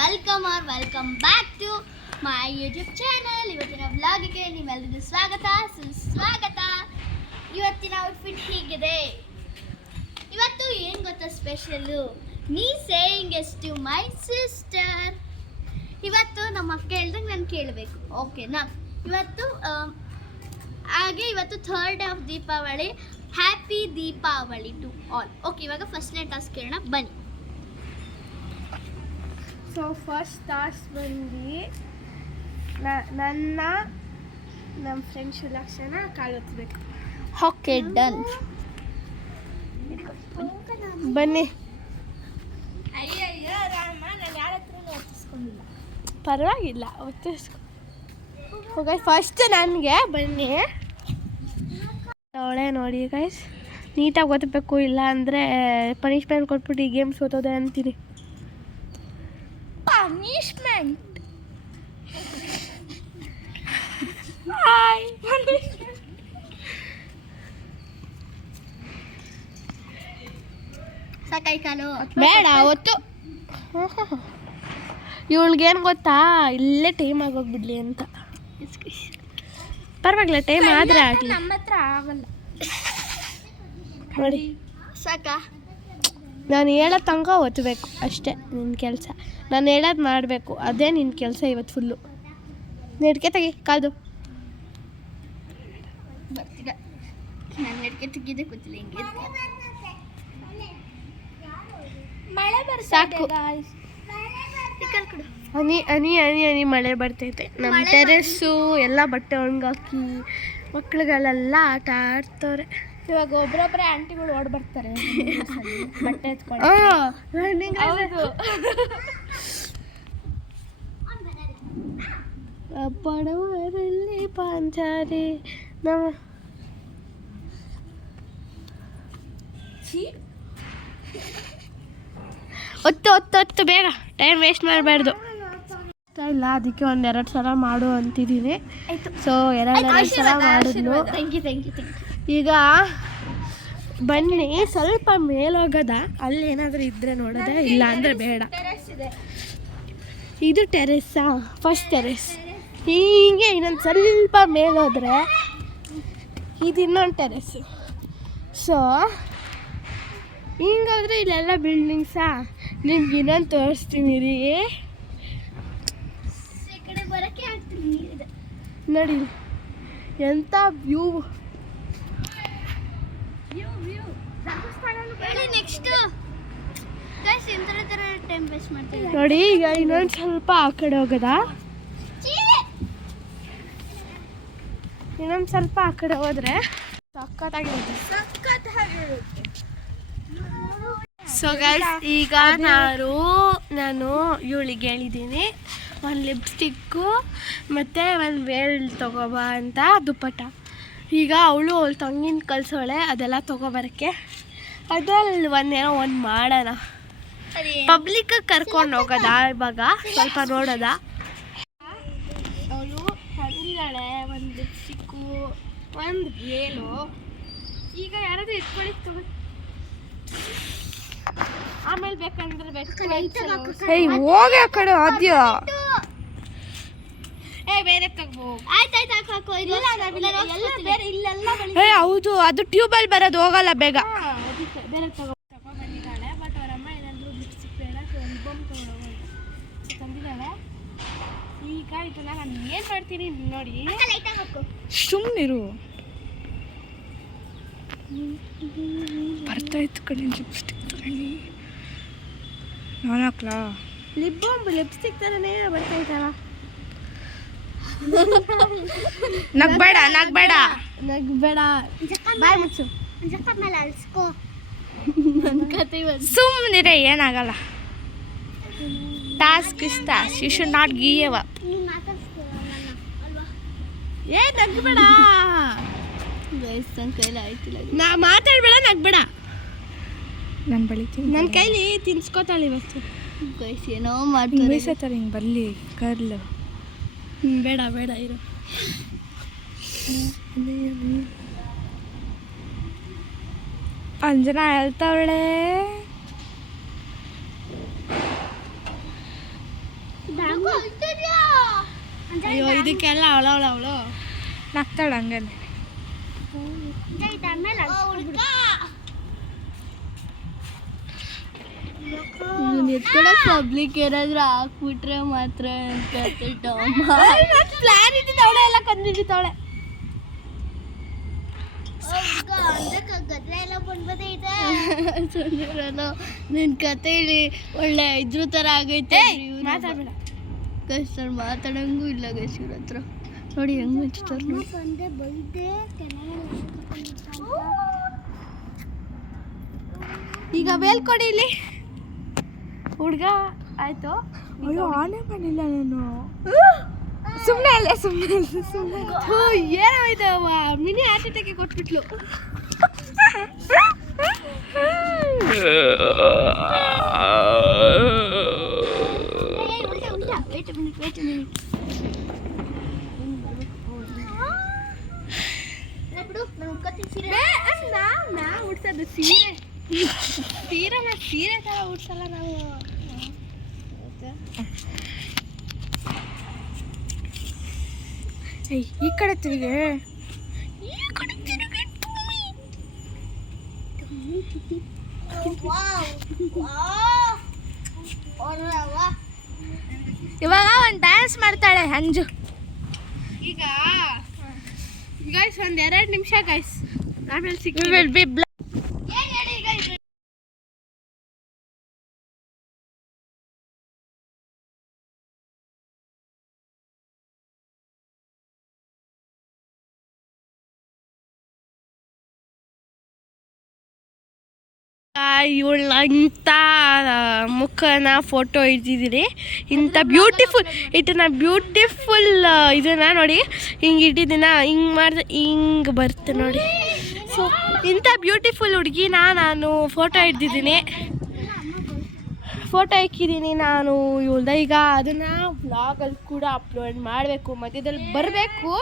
Welcome back to my YouTube channel. ಇವತ್ತಿನ ವ್ಲಾಗಿಗೆ ನಿಮ್ಮೆಲ್ಲರಿಗೂ ಸ್ವಾಗತ ಸುಸ್ವಾಗತ. ಇವತ್ತಿನ ಔಟ್ಫಿಟ್ ಹೀಗಿದೆ. ಇವತ್ತು ಏನು ಗೊತ್ತಾ ಸ್ಪೆಷಲ್ಲು, ನೀ saying yes to my sister. ಇವತ್ತು ನಮ್ಮ ಅಕ್ಕ ಹೇಳ್ದಂಗೆ ನಾನು ಕೇಳಬೇಕು, ಓಕೆನಾ? ಇವತ್ತು third of Deepavali. Happy Deepavali to all. Okay, ಇವಾಗ ಫಸ್ಟ್ನೇ ಟಾಸ್ಕ್ ಕೇಳೋಣ ಬನ್ನಿ. ಸೊ ಫಸ್ಟ್ ಟಾಸ್ಕ್ ಬಂದು ನಮ್ಮ ಫ್ರೆಂಡ್ ಸುಲಕ್ಷಣ ಕಾಲೊತ್ತಬೇಕು. Okay, done. ಬನ್ನಿ. ಅಯ್ಯಯ್ಯೋ ರಾಮ, ನಾನು ಯಾರ ಹತ್ರನೂ ಒತ್ತಿಸ್ಕೊಂಡಿಲ್ಲ. ಪರವಾಗಿಲ್ಲ, ಹೋಗ. ಫಸ್ಟ್ ನನಗೆ ಬನ್ನಿ. ಅವಳೆ ನೋಡಿ ಗೈಸ್, ನೀಟಾಗಿ ಓದಬೇಕು, ಇಲ್ಲ ಅಂದರೆ ಪನಿಷ್ಮೆಂಟ್ ಕೊಟ್ಬಿಟ್ಟು ಈ ಗೇಮ್ಸ್ ಓದೋದೆ ಅಂತೀನಿ. ಪನಿಷ್ಮೆಂಟ್ ಸಾಕೈ ಕಾಲು ಬೇಡ ಒತ್ತು. ಇವಳಿಗೇನು ಗೊತ್ತಾ, ಇಲ್ಲೇ ಟೈಮ್ ಆಗೋಗ್ಬಿಡ್ಲಿ ಅಂತ. ಪರವಾಗಿಲ್ಲ, ಟೈಮ್ ಆದರೆ ಆಗಲಿ. ನಮ್ಮ ಹತ್ರ ಆಗಲ್ಲ ನೋಡಿ. ಸಾಕಾ? ನಾನು ಹೇಳೋ ತನಕ ಒತ್ತಬೇಕು ಅಷ್ಟೇ ನಿನ್ನ ಕೆಲಸ. ನಾನು ಹೇಳೋದು ಮಾಡಬೇಕು, ಅದೇ ನಿನ್ನ ಕೆಲಸ ಇವತ್ತು ಫುಲ್ಲು. ನೆಡ್ಕೆ ತೆಗಿ ಕಾದು. ಬರ್ತೀಗ ನಾನು ನೆಡ್ಕೆ ತೆಗಿದೆ ಗೊತ್ತಿಲ್ಲ. ಹಿಂಗೆ ಮಳೆ ಸಾಕು. ಹನಿ ಹನಿ ಹನಿ ಹನಿ ಮಳೆ ಬರ್ತೈತೆ. ನಮ್ಮ ಟೆರೆಸ್ಸು ಎಲ್ಲ ಬಟ್ಟೆ ಒಣಗಾಕಿ ಮಕ್ಳುಗಳೆಲ್ಲ ಆಟ ಆಡ್ತವ್ರೆ. ಇವಾಗ ಒಬ್ಬರೊಬ್ಬರೇ ಆಂಟಿಗಳು ಓಡ್ ಬರ್ತಾರೆ ಬಟ್ಟೆ ಎತ್ಕೊಂಡು. ಬಡವರಲ್ಲಿ ಪಾಂಚಾರಿ ನಮ್ಮ ಒತ್ತು ಬೇಗ, ಟೈಮ್ ವೇಸ್ಟ್ ಮಾಡಬಾರ್ದು. ಇಲ್ಲ, ಅದಕ್ಕೆ ಒಂದೆರಡು ಸಲ ಮಾಡು ಅಂತಿದ್ದೀನಿ. ಸೊ ಎರಡು ಸಲ ಮಾಡಿದ್ಲು. ಈಗ ಬನ್ನಿ, ಸ್ವಲ್ಪ ಮೇಲೋಗದ, ಅಲ್ಲಿ ಏನಾದರೂ ಇದ್ರೆ ನೋಡೋದೆ, ಇಲ್ಲ ಅಂದರೆ ಬೇಡ. ಇದು ಟೆರೆಸ್ಸಾ? First terrace. ಹೀಗೆ ಇನ್ನೊಂದು ಸ್ವಲ್ಪ ಮೇಲೋದ್ರೆ ಇದು ಇನ್ನೊಂದು ಟೆರೆಸ್ಸು. ಸೊ ಹಿಂಗಾದ್ರೆ ಇಲ್ಲೆಲ್ಲ ಬಿಲ್ಡಿಂಗ್ಸಾ. ನಿಮ್ಗೆ ಇನ್ನೊಂದು ತೋರಿಸ್ತೀನಿ ರೀ. ನೋಡಿ ಎಂಥ ವ್ಯೂ. ನೋಡಿ, ಈಗ ಇನ್ನೊಂದು ಸ್ವಲ್ಪ ಆ ಕಡೆ ಹೋಗದ, ಇನ್ನೊಂದು ಸ್ವಲ್ಪ ಆ ಕಡೆ ಹೋದ್ರೆ ಸಖತ್ತಾಗಿರುತ್ತೆ. ಸೊ ಗೈಸ್, ಈಗ ನಾನು ಇವಳಿಗೆ ಹೇಳಿದ್ದೀನಿ ಒಂದು ಲಿಪ್ಸ್ಟಿಕ್ಕು ಮತ್ತು ಒಂದು ವೇಲ್ ತೊಗೊಬ ಅಂತ, ದುಪ್ಪಟ್ಟ. ಈಗ ಅವಳು ತಂಗಿನ ಕಳ್ಸೋಳೆ ಅದೆಲ್ಲ ತೊಗೊಬರೋಕ್ಕೆ. ಅದ್ರಲ್ಲಿ ಒಂದು ಮಾಡೋಣ, ಪಬ್ಲಿಕ್ ಕರ್ಕೊಂಡು ಹೋಗೋದ. ಇವಾಗ ಸ್ವಲ್ಪ ನೋಡೋದ. ಅವಳು ತಂದಿದ್ದಾಳೆ ಒಂದು ಲಿಪ್ಸ್ಟಿಕ್ಕು, ಒಂದು ವೇಲು. ಈಗ ಯಾರಾದರೂ ಇಟ್ಕೊಳ್ಳಿ ತಗೋ, ಆಮೇಲೆ ಬೇಕಂದ್ರೆ ಹೋಗಿ ಆ ಕಡೆ ಆದ್ಯ. ಬೇರೆ ತಗೋ. ಹೌದು, ಅದು ಟ್ಯೂಬಲ್ಲಿ ಬರೋದು, ಹೋಗಲ್ಲ ಬೇಗ. ಬೇರೆ ಬಂದಿದ್ದಾಳೆ. ಬಟ್ ಅವರಮ್ಮ ಏನಾದರೂ ಲಿಪ್ಸ್ಟಿಕ್ ಬೇಡ, ಒಂದು ಬೊಂಬ್ ತಂದಿದ್ದಾಳೆ. ಈಗ ಇದನ್ನ ನಾನು ಏನು ಮಾಡ್ತೀನಿ ನೋಡಿ. ಸುಮ್ಮನಿರು, ಬರ್ತಾಯಿತ್ತು ಕಡೆ ಲಿಪ್ಸ್ಟಿಕ್ ನಾನು ಹಾಕ್ಲಾ? ಲಿಪ್ಸ್ಟಿಕ್ ಥರನೇ ಬರ್ತಾಯಿತ್ತಲ್ಲ. ನಗ್ಬೇಡ ಬಾಯ್ ಮುಚ್ಚು. ಸುಮ್ಮನಿರೆ, ಏನಾಗಲ್ಲ. Task is task, you should not give up. ನಗ್ಬೇಡ, ನಾ ಮಾತಾಡ್ಬೇಡ, ನಗ್ಬೇಡ. ನಾನು ಬಳಿತೀನಿ, ನನ್ನ ಕೈಲಿ ತಿನ್ಸ್ಕೊತಾಳೆ ಇವತ್ತು. ಏನೋ ಮಾಡ್ತಾರೆ, ಹಿಂಗೆ ಬರಲಿ ಕರ್ಲು. ಬೇಡ ಇರು. ಅಂಜನಾ ಹೇಳ್ತಾವಳೆ. ಅಯ್ಯೋ ಇದಕ್ಕೆಲ್ಲ ಅವಳು ನಗ್ತಾಳ ಹಂಗಲ್ಲ. ಪಬ್ಲಿಕ್ ಏನಾದ್ರೂ ಹಾಕ್ಬಿಟ್ರೆ ಮಾತ್ರ ಪ್ಲಾನ್ ಇದ್ದಿದ್ದು ಅವಳೆ ಎಲ್ಲ ಕಂದಿದ್ದಾವಳೆ. ನಿನ್ ಕಥೆಲಿ ಒಳ್ಳೆ ಇದ್ರ ತರ ಆಗೈತೆ. ಮಾತಾಡ್ಬೇಡ ಗೈಸ್, ನಾನು ಮಾತಾಡಂಗೂ ಇಲ್ಲ ಗೈಸ್ ಇವ್ರ ಹತ್ರ. ನೋಡಿ ಹೆಂಗ್ ಮೆಚ್ತಾರೆ. ಈಗ ಬೇಲ್ಕೊಡಿ ಇಲ್ಲಿ ಹುಡ್ಗ ಆಯ್ತು. ಅಯ್ಯೋ ಆನೆ ಮಾಡಿಲ್ಲ ನಾನು, ಸುಮ್ಮನೆ ಅಲ್ಲೇ ಏನಾಯ್ತವ ಮಿನಿ ಹಾರ್ಟ್ ಅಟ್ಯಾಕ್ ಕೊಟ್ಬಿಟ್ಲು. ನಾವು ಉಡ್ಸೋದು ಸೀರೆ ತರ ಉಡ್ಸಲ್ಲ ನಾವು. ಈ ಕಡೆ ತಿರುಗಿ ಇವಾಗ ಒಂದು ಡ್ಯಾನ್ಸ್ ಮಾಡ್ತಾಳೆ ಅಂಜು. ಈಗ ಗೈಸ್ ಒಂದು 2 ನಿಮಿಷ ಗೈಸ್, ಆಮೇಲೆ ಸಿಗ್ತೀವಿ. ಇವಳಂತ ಮುಖನ ಫೋಟೋ ಇಟ್ಟಿದ್ದೀರಿ. ಇಂಥ ಬ್ಯೂಟಿಫುಲ್ ಇದನ್ನ ನೋಡಿ, ಹಿಂಗೆ ಇಟ್ಟಿದ್ದೀನ, ಹಿಂಗೆ ಮಾಡಿದ್ರೆ ಹಿಂಗೆ ಬರುತ್ತೆ ನೋಡಿ. ಸೊ ಇಂಥ ಬ್ಯೂಟಿಫುಲ್ ಹುಡುಗಿನ ನಾನು ಫೋಟೋ ಹಿಡ್ದಿದ್ದೀನಿ, ಫೋಟೋ ಇಕ್ಕಿದ್ದೀನಿ ನಾನು ಇವಳ್ದ. ಈಗ ಅದನ್ನು ವ್ಲಾಗಲ್ಲಿ ಕೂಡ ಅಪ್ಲೋಡ್ ಮಾಡಬೇಕು, ಮಧ್ಯದಲ್ಲಿ ಬರಬೇಕು.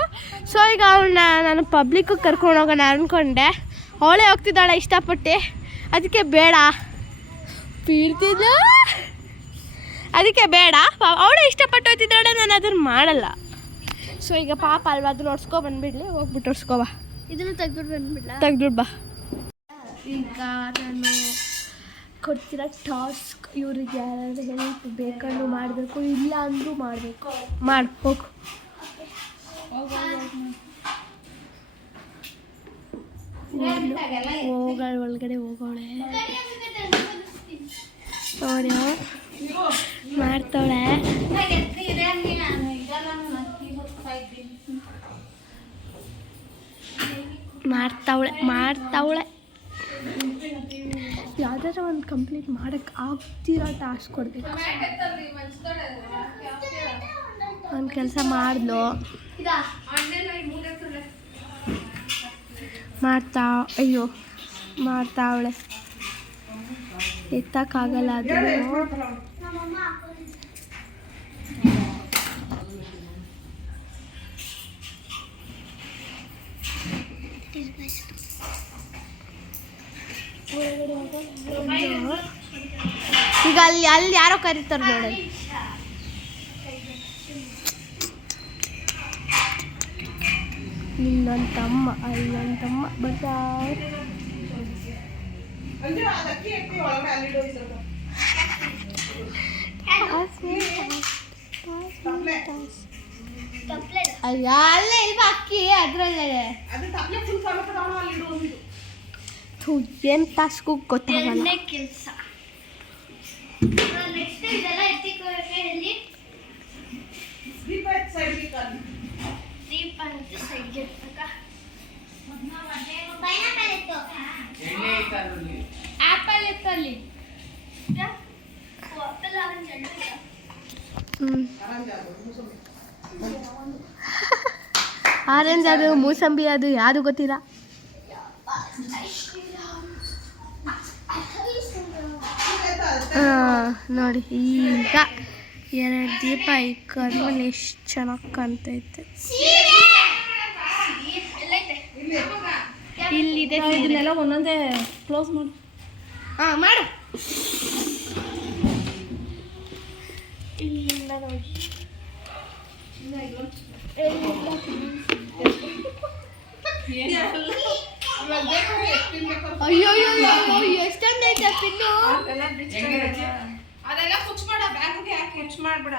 ಸೊ ಈಗ ಅವಳನ್ನ ನಾನು ಪಬ್ಲಿಕ್ಕಿಗೆ ಕರ್ಕೊಂಡು ಹೋಗೋಣ ಅಂದ್ಕೊಂಡೆ. ಅವಳೇ ಹೋಗ್ತಿದ್ದಾಳೆ ಇಷ್ಟಪಟ್ಟು, ಅದಕ್ಕೆ ಬೇಡ ಬೀಳ್ತಿದ್ದ, ಅದಕ್ಕೆ ಬೇಡ. ಅವಳೇ ಇಷ್ಟಪಟ್ಟು ಹೋಗ್ತಿದ್ದಾಳೆ, ನಾನು ಅದನ್ನು ಮಾಡಲ್ಲ. ಸೊ ಈಗ ಪಾಪ ಅಲ್ವಾ, ಅದನ್ನ ಹೊಡ್ಸ್ಕೊ ಬಂದುಬಿಡ್ಲಿ, ಹೋಗ್ಬಿಟ್ಟು ಹೊಡ್ಸ್ಕೊಬ, ಇದನ್ನು ತೆಗ್ದುಬಿಟ್ಟು ಬಾ. ಈಗ ನಾನು ಕೊಡ್ತಿರೋ ಟಾಸ್ಕ್, ಇವ್ರಿಗೆ ಯಾರಾದ್ರೂ ಹೆಲ್ಪ್ ಬೇಕಂದ್ರೂ ಮಾಡಬೇಕು, ಇಲ್ಲ ಅಂದರೂ ಮಾಡಬೇಕು. ಹೋಗು. ಒಳಗಡೆ ಹೋಗೋಳೆ ನೋಡಿ, ಮಾಡ್ತಾವಳೆ. ಯಾವ್ದಾದ್ರು ಒಂದು ಕಂಪ್ಲೀಟ್ ಮಾಡೋಕ್ಕೆ ಆಗ್ತಿರೋ ಟಾಸ್ಕ್ ಕೊಡಬೇಕು. ಒಂದು ಕೆಲಸ ಮಾಡಿದ್ಲು, ಮಾಡ್ತಾವಳೆ, ಎತ್ತಕ್ಕಾಗಲ್ಲ ಅದು. ಈಗ ಅಲ್ಲಿ ಯಾರೋ ಕರೀತಾರೆ ನೋಡಿ. ಇಲ್ಲೊಂದು ತಮ್ಮ ಬರ್ತಾ ಅಯ್ಯ ಅಲ್ಲೇ ಇಲ್ವಾ ಅಕ್ಕಿ ಅದ್ರಲ್ಲೇ. ಏನು ಟಾಸ್ಕು ಗೊತ್ತಾಗಲ್ಲ. ಕೆಲಸ ಆಪಲ್ ಇತ್ತು ಅಲ್ಲಿ. ಆರೆಂಜ್ ಅದು, ಮೂಸಂಬಿ ಅದು, ಯಾವುದು ಗೊತ್ತಿಲ್ಲ. ನೋಡಿ ಈಗ 2 ದೀಪ ಇಕ್ಕದ್ಮೇಲೆ ಎಷ್ಟು ಚೆನ್ನಾಗಿ ಕಾಣ್ತೈತೆ. ಇಲ್ಲಿದೆ, ಇದನ್ನೆಲ್ಲ ಒಂದೊಂದೇ ಕ್ಲೋಸ್ ಮಾಡು. ಮಾಡು. ಇಲ್ಲಿಂದ ನೋಡಿ ಅಯ್ಯೋ ಎಷ್ಟೊಂದೈತೆ ಪಿನ್ನು ಅದೆಲ್ಲ ಕುಚ್ ಮಾಡ ಬ್ಯಾಗ್ಗೆ ಹಾಕಿ ಕುಚ್ ಮಾಡ್ಬಿಡ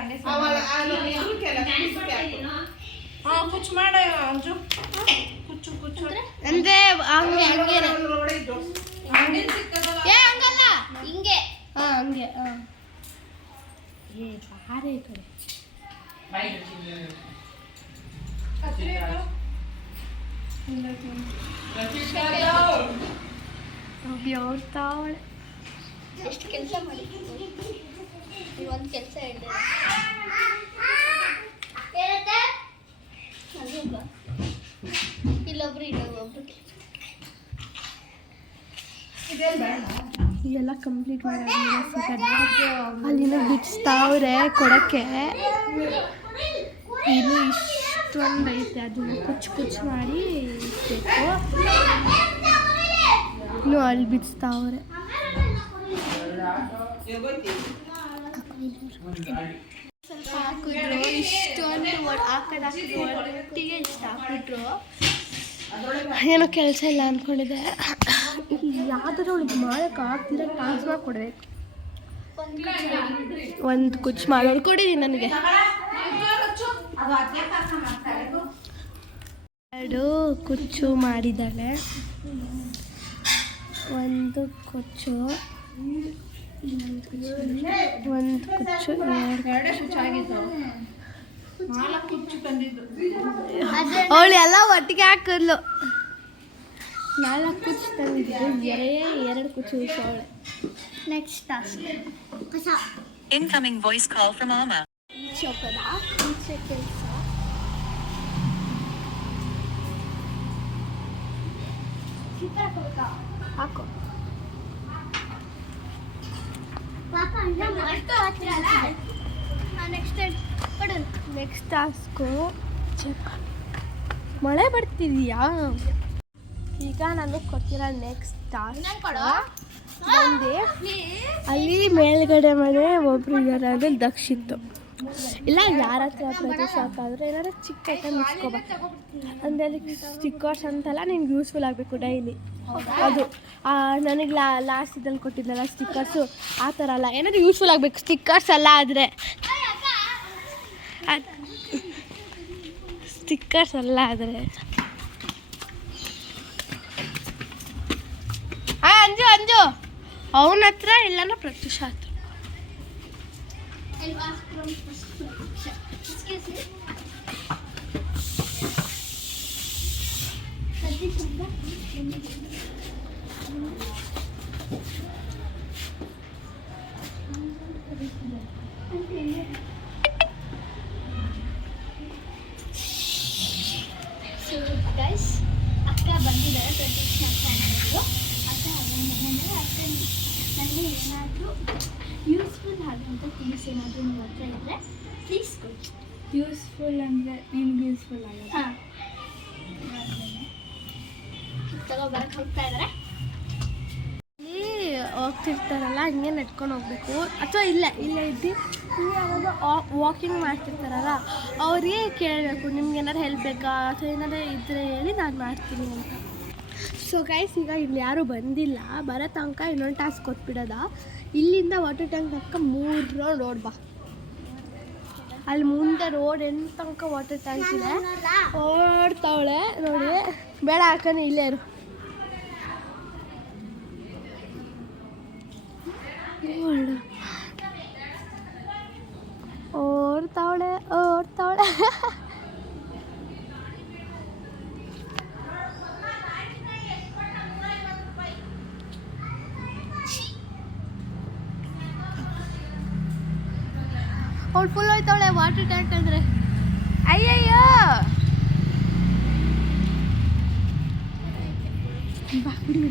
ಕುಚ್ ಮಾಡ ಅಂಜು ಕುಚ್ಚು ಕುಚ್ಚು ಅಂದ್ರೆ ಹಂಗೆ ಹಂಗೆ ಏ ಹಂಗಲ್ಲ ಹಿಂಗೆ ಹಂಗೆ ಏ ಬಾರೆ ಈ ಕಡೆ ಅವ್ತಾವಳೆ ಎಷ್ಟು ಕೆಲಸ ಮಾಡಿದ್ದೀವಿ ಒಂದು ಕೆಲಸ ಹೇಳಿದೆ ಇಲ್ಲೊಬ್ರು ಇಲ್ಲೊಬ್ರು ಇದೆಲ್ಲ ಕಂಪ್ಲೀಟ್ ಮಾಡಾದ್ಮೇಲೆ ಸಿಗೋಣ ಅಲ್ಲಿನ ಬಿಡಿಸ್ತಾವ್ರೆ ಕೊಡಕ್ಕೆ ಇನ್ನು ಇಷ್ಟೊಂದು ಐತೆ ಅದನ್ನ ಕುಚ್ಚು ಮಾಡಿ ಇಡ್ಬೇಕು ಇನ್ನು ಅಲ್ಲಿ ಬಿಡಿಸ್ತಾವ್ರೆ ಸ್ವಲ್ಪ ಹಾಕಿದ್ರು ಇಷ್ಟೊಂದು ಹಾಕಿದ್ರು ಒಟ್ಟಿಗೆ ಇಷ್ಟ ಹಾಕಿದ್ರು ಏನೋ ಕೆಲಸ ಇಲ್ಲ ಅಂದ್ಕೊಂಡಿದ್ದೆ ಯಾವ್ದಾದ್ರು ಅವಳಿಗೆ ಮಾಡೋಕೆ ಆಗ್ತಿಲ್ಲ ಟ್ರಾನ್ಸ್ಫರ್ ಕೊಡಬೇಕು ಒಂದು ಕುಚ್ಚು ಮಾಡೋಳು ಕೊಡಿದ್ದೀನಿ ನನಗೆ ಎರಡು ಕುಚ್ಚು ಮಾಡಿದ್ದಾಳೆ ಒಂದು ಕುಚ್ಚು ಒಂದು ಕುಚ್ಚು ಅವಳು ಎಲ್ಲ ಒಟ್ಟಿಗೆ ಹಾಕಿದ್ಲು 4 ಕುಚ್ಚು ತಂದಿದ್ದು ಎರಡು ಕುಚ್ಚು ಉಳಿಸೋಳೆ next task Incoming voice call from Alma. ಈಚೆ ಹೋಗೋದ ಈಚೆ ಕೆಲಸ ಹಾಕೋ ನೆಕ್ಸ್ಟ್ ಟಾಸ್ಕು ಮಳೆ ಬರ್ತಿದೀಯಾ ಈಗ ನನಗೆ ಕೊಟ್ಟಿರೋ ನೆಕ್ಸ್ಟ್ ಟಾಸ್ಕ್ ಬಂದು ಅಲ್ಲಿ ಮೇಲ್ಗಡೆ ಮನೆ ಒಬ್ರು ಇದ್ದಾರೆ ಅಂದರೆ ದಕ್ಷಿತ್ತು ಇಲ್ಲ ಯಾರ ಹತ್ರ ಪ್ರದೇಶ ಹಾಕಾದ್ರೆ ಏನಾದ್ರು ಚಿಕ್ಕ ಐಟಮ್ ಇಸ್ಕೋಬೇಕು ಅಂದರೆ ಅದಕ್ಕೆ ಸ್ಟಿಕ್ಕರ್ಸ್ ಅಂತಲ್ಲ ನಿನ್ಗೆ ಯೂಸ್ಫುಲ್ ಆಗಬೇಕು ಡೈಲಿ ಅದು ನನಗೆ ಲಾಸ್ಟ್ ಇದ್ರಲ್ಲಿ ಕೊಟ್ಟಿದ್ದಲ್ಲ ಸ್ಟಿಕ್ಕರ್ಸು ಆ ಥರ ಅಲ್ಲ ಏನಾದರೂ ಯೂಸ್ಫುಲ್ ಆಗಬೇಕು ಸ್ಟಿಕ್ಕರ್ಸ್ ಅಲ್ಲ ಆದರೆ ಸ್ಟಿಕ್ಕರ್ಸ್ ಅಲ್ಲ ಆದರೆ ಅಂಜು ಅಂಜು ಅವನ ಹತ್ರ ಇಲ್ಲನ ಪ್ರತ್ಯುಷ ಹತ್ರ ಗೈಸ್ ಅಕ್ಕ ಬಂದಿದ್ದಾರೆ ಪ್ರದೀಕ್ಷಾ ಅಕ್ಕ ಅನ್ನೋದು ಅಕ್ಕ ಏನಂದರೆ ಅಕ್ಕ ನನಗೆ ಏನಾದರೂ ಯೂಸ್ಫುಲ್ ಆಗುವಂಥ ಥಿಂಗ್ಸ್ ಏನಾದರೂ ನಿಮ್ಮ ಹತ್ರ ಇದ್ದರೆ ಪ್ಲೀಸ್ ಕೊಡಿ ಯೂಸ್ಫುಲ್ ಅಂದರೆ ನಿನ್ಗೆ ಯೂಸ್ಫುಲ್ ಆಗುತ್ತೆ ಹಾಂ ತಗೊಬರಕ್ಕೆ ಹೋಗ್ತಾ ಇದ್ದಾರೆ ಇಲ್ಲಿ ಹೋಗ್ತಿರ್ತಾರಲ್ಲ ಹಂಗೆ ನಡ್ಕೊಂಡು ಹೋಗ್ಬೇಕು ಅಥವಾ ಇಲ್ಲೇ ಇದ್ದು ಹಿಂಗೆ ಯಾರಾದರೂ ವಾಕಿಂಗ್ ಮಾಡ್ತಿರ್ತಾರಲ್ಲ ಅವ್ರಿಗೆ ಕೇಳಬೇಕು ನಿಮ್ಗೆ ಏನಾದ್ರು ಹೆಲ್ಪ್ ಬೇಕಾ ಅಥವಾ ಏನಾದ್ರು ಇದ್ದರೆ ಹೇಳಿ ನಾನು ಮಾಡ್ತೀನಿ ಅಂತ. ಸೊ ಗೈಸ್ ಈಗ ಇಲ್ಲಿ ಯಾರೂ ಬಂದಿಲ್ಲ ಬರೋ ತನಕ ಇನ್ನೊಂದು ಟಾಸ್ಕ್ ಕೊಟ್ಬಿಡೋದ ಇಲ್ಲಿಂದ ವಾಟರ್ ಟ್ಯಾಂಕ್ ತನಕ 3 ರೌಂಡ್ ರೋಡ್ ಬಾ ಅಲ್ಲಿ ಮುಂದೆ ರೋಡ್ ಎಂತ ತನಕ ವಾಟರ್ ಟ್ಯಾಂಕ್ ಇದೆ ಓಡ್ತಾವಳೆ ನೋಡಿ ಬೇಡ ಹಾಕನೆ ಇಲ್ಲೇ ಇರು ಓಡ್ತಾವಳೆ ಅವಳು ಫುಲ್ ಹೋಯ್ತಾವಳೆ ವಾಟರ್ ಟ್ಯಾಂಕ್ ಅಂದರೆ ಅಯ್ಯಯ್ಯೋ ಬಾ ಕುಡಿ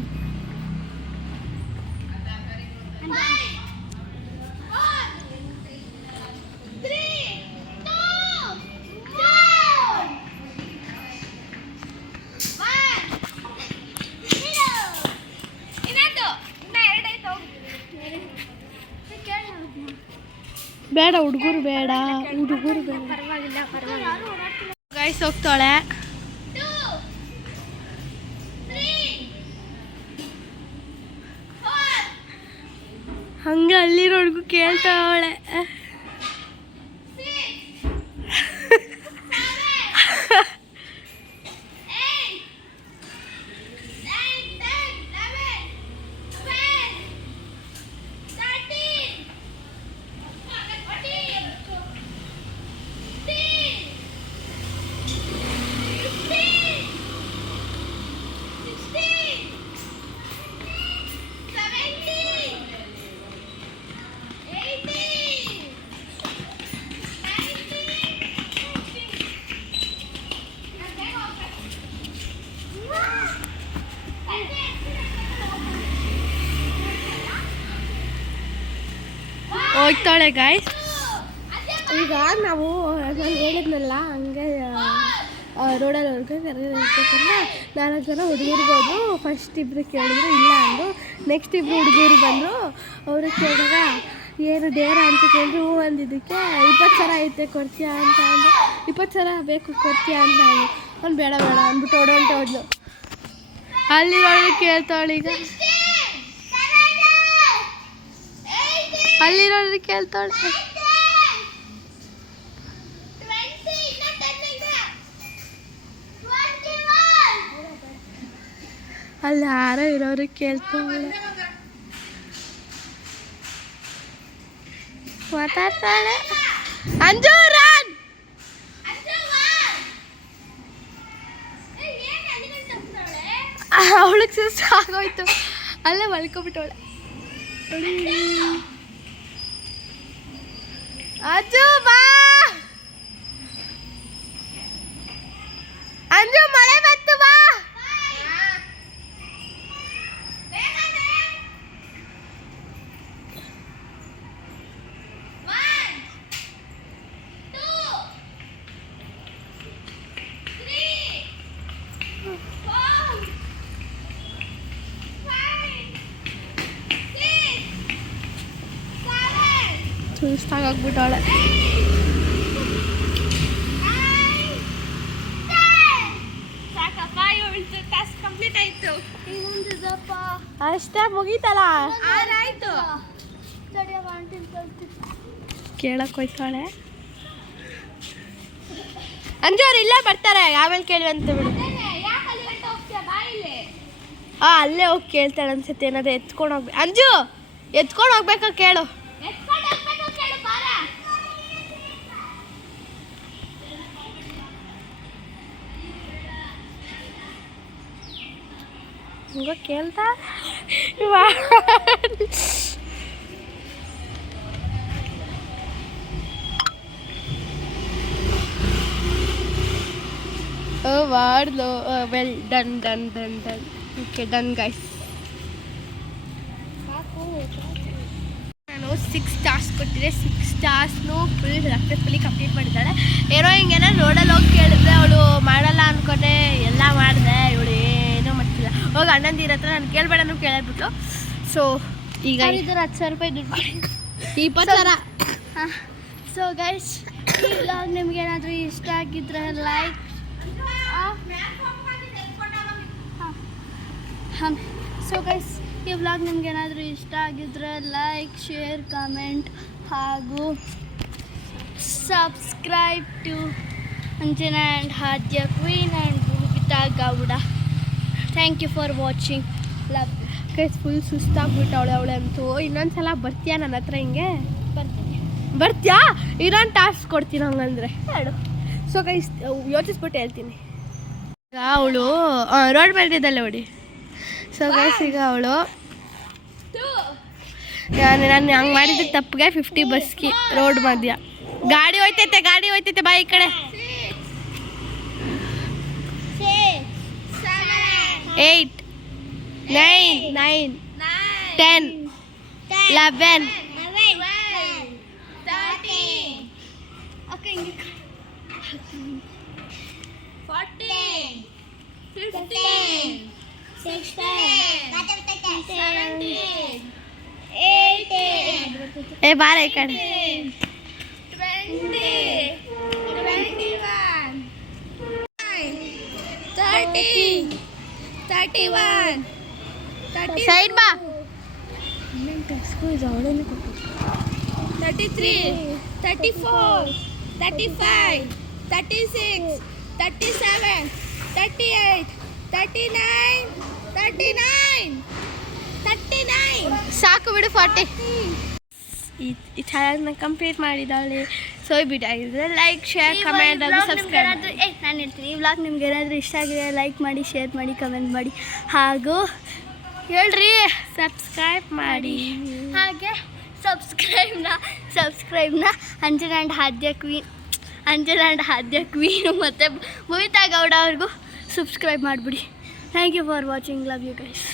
ಬೇಡ ಹುಡುಗರು ಬೇಡ ಪರವಾಗಿಲ್ಲ ಗೈಸ್ ಹೋಗ್ತಾಳೆ. 2 3 4 ಹಂಗೆ ಅಲ್ಲಿರೋರ್ಗು ಕೇಳ್ತಾವಳೆ. 6 7 8 9 10 11 12 13 14 ಹೋಗ್ತಾಳೆ ಗಾಯ್ಸ್. ಈಗ ನಾವು ನಾನು ಹೇಳಿದ್ನಲ್ಲ ಹಂಗೆ ರೋಡಲ್ಲಿ ಹೋಗ್ಬೇಕಂದ್ರೆ 4 ಜನ ಹುಡುಗರ್ಬೋದು. ಫಸ್ಟ್ ಇಬ್ಬರು ಕೇಳಿದ್ರು ಇಲ್ಲ ಅಂದರು. ನೆಕ್ಸ್ಟ್ ಇಬ್ಬರು ಹುಡುಗರು ಬಂದರು. ಅವರು ಕೇಳಿದಾಗ ಏನು ಡೇರ ಅಂತ ಕೇಳಿದ್ರು. ಹ್ಞೂ ಅಂದಿದ್ದಕ್ಕೆ 20,000 ಐತೆ ಕೊಡ್ತೀಯಾ ಅಂತ ಅಂದು. 20,000 ಬೇಕು ಕೊಡ್ತೀಯಾ ಅಂತ ಅಂದು. ಅವ್ನು ಬೇಡ ಅಂದ್ಬಿಟ್ಟು ಹೊಡೋಂಟ ಹೋದ್ಲು. ಅಲ್ಲಿ ಕೇಳ್ತಾವಳು. ಈಗ ಅಲ್ಲಿರೋರು ಕೇಳ್ತಾಳೆ. ಅಲ್ಲಿ ಯಾರೋ ಇರೋರು ಕೇಳ್ತಾಳೆ, ಮಾತಾಡ್ತಾಳೆ. ಅಂಜು ರಾನ್ ಅವಳಿಗೆ ಸುಸ್ತು ಆಗೋಯ್ತು. ಅಲ್ಲೇ ಮಲ್ಕೊಬಿಟ್ಟವಳೆ. ಅಂಜು ಬಾ, ಅಂಜು ಮಳೆ ಬಂತು ಬಾ. ಸುಸ್ತಾಗೋಗ್ಬಿಟ್ಟವಳೆ. ಅಷ್ಟೇ ಮುಗೀತಲ್ಲ. ಕೇಳಕ್ ಹೋಯ್ತಾಳೆ. ಅಂಜು ಅವ್ರು ಇಲ್ಲೇ ಬರ್ತಾರೆ, ಆಮೇಲೆ ಕೇಳಿ ಅಂತ ಬಿಡು. ಅಲ್ಲೇ ಹೋಗಿ ಕೇಳ್ತಾಳೆ ಅನ್ಸುತ್ತೆ. ಏನಾದ್ರು ಎತ್ಕೊಂಡು ಹೋಗ್ಬೇಕು. ಅಂಜು ಎತ್ಕೊಂಡು ಹೋಗ್ಬೇಕಾ ಕೇಳು. ಹಂಗ ಕೇಳ್ತಾ ಮಾಡ್ಲು. Well done. Okay done guys. ನಾನು 6 ಸ್ಟಾರ್ಸ್ ಕೊಟ್ಟಿದ್ದೆ. 6 ಸ್ಟಾರ್ಸ್ನು ಫುಲ್ ಸಕ್ಸಸ್ಫುಲಿ ಕಂಪ್ಲೀಟ್ ಮಾಡಿದ್ದಾಳೆ. ಏನೋ ಹಿಂಗೇನೋ ರೋಡಲ್ಲಿ ಹೋಗಿ ಕೇಳಿದ್ರೆ ಅವಳು ಮಾಡಲ್ಲ ಅನ್ಕೊಂಡೆ ಎಲ್ಲ ಮಾಡಿದೆ. ಇವಳು ಏನೂ ಮಾಡ್ತಿಲ್ಲ. ಹೋಗಿ ಅಣ್ಣಂದಿರ ಹತ್ರ ನಾನು ಕೇಳಬೇಡನು ಕೇಳಿಬಿಟ್ಲು. ಸೊ ಈಗ 10,000 ರೂಪಾಯಿ ದುಡ್ಡು 20,000. ಸೊ ಗೈಸ್, ಈ ವ್ಲಾಗ್ ನಿಮ್ಗೆ ಏನಾದರೂ ಇಷ್ಟ ಆಗಿದ್ರೆ ಲೈಕ್ ಸೊ ಗೈಸ್, ಈ ವ್ಲಾಗ್ ನಿಮ್ಗೆ ಏನಾದರೂ ಇಷ್ಟ ಆಗಿದ್ರೆ ಲೈಕ್, ಶೇರ್, ಕಮೆಂಟ್ ಹಾಗೂ subscribe to Anjana and Hadya queen and Bhumita Gowda. Thank you for watching. Love guys. Full ಸುಸ್ತಾಗ್ಬಿಟ್ಟವಳೆ ಅವಳಂತೂ. ಇನ್ನೊಂದ್ಸಲ ಬರ್ತೀಯಾ ನನ್ನ ಹತ್ರ? ಹಿಂಗೆ ಬರ್ತೀಯಾ? ಇನ್ನೊಂದು ಟಾಸ್ಕ್ ಕೊಡ್ತೀನಿ ಹಂಗಂದ್ರೆ ಹೇಳು. ಸೊ ಗೈಸ್, ಯೋಚಿಸ್ಬಿಟ್ಟು ಹೇಳ್ತೀನಿ. ಈಗ ಅವಳು ರೋಡ್ ಮೇಲ್ದಿದ್ದಲ್ಲ ಹೊಡಿ. ಸೊ ಗೈಸ್, ಈಗ ಅವಳು ನಾನು ಹಂಗೆ ಮಾಡಿದ್ದೆ ತಪ್ಪಿಗೆ 50 ಬಸ್ಕಿ ರೋಡ್ ಮಧ್ಯ. ಗಾಡಿ ಹೋಯ್ತೈತೆ ಬಾ ಈ ಕಡೆ. 8 9 10 11 14 15 16 17 18 ಬಾರ ಈ ಕಡೆ. ಸೈಡ್ ಬಾ 33, 34, 35, 36, 37, 38, 39, 39. ಸಾಕು ಬಿಡು 40. ಈ ಚಾನಲ್ನ ಕಂಪ್ಲೀಟ್ ಮಾಡಿದ್ದಾಳೆ. ಸೊ ಈ ವಿಡಿಯೋ ಆಗಿದ್ರೆ ಲೈಕ್ ಶೇರ್ ಕಮೆಂಟ್ ಅದು ಸಬ್ಸ್ಕ್ರೈಬ್. ನಾನು ಹೇಳ್ತೀನಿ, ಈ ವ್ಲಾಗ್ ನಿಮ್ಗೆ ಏನಾದರೂ ಇಷ್ಟ ಆಗಿದೆ ಲೈಕ್ ಮಾಡಿ, ಶೇರ್ ಮಾಡಿ, ಕಮೆಂಟ್ ಮಾಡಿ, ಹಾಗೂ ಹೇಳ್ರಿ ಸಬ್ಸ್ಕ್ರೈಬ್ ಮಾಡಿ. ಹಾಗೆ ಸಬ್ಸ್ಕ್ರೈಬ್ನ ಅಂಜನಾ ಆ್ಯಂಡ್ ಆದ್ಯ ಕ್ವೀನು ಮತ್ತು ಭೂಮಿತಾ ಗೌಡ ಅವ್ರಿಗೂ ಸಬ್ಸ್ಕ್ರೈಬ್ ಮಾಡಿಬಿಡಿ. Thank you for watching. Love you guys.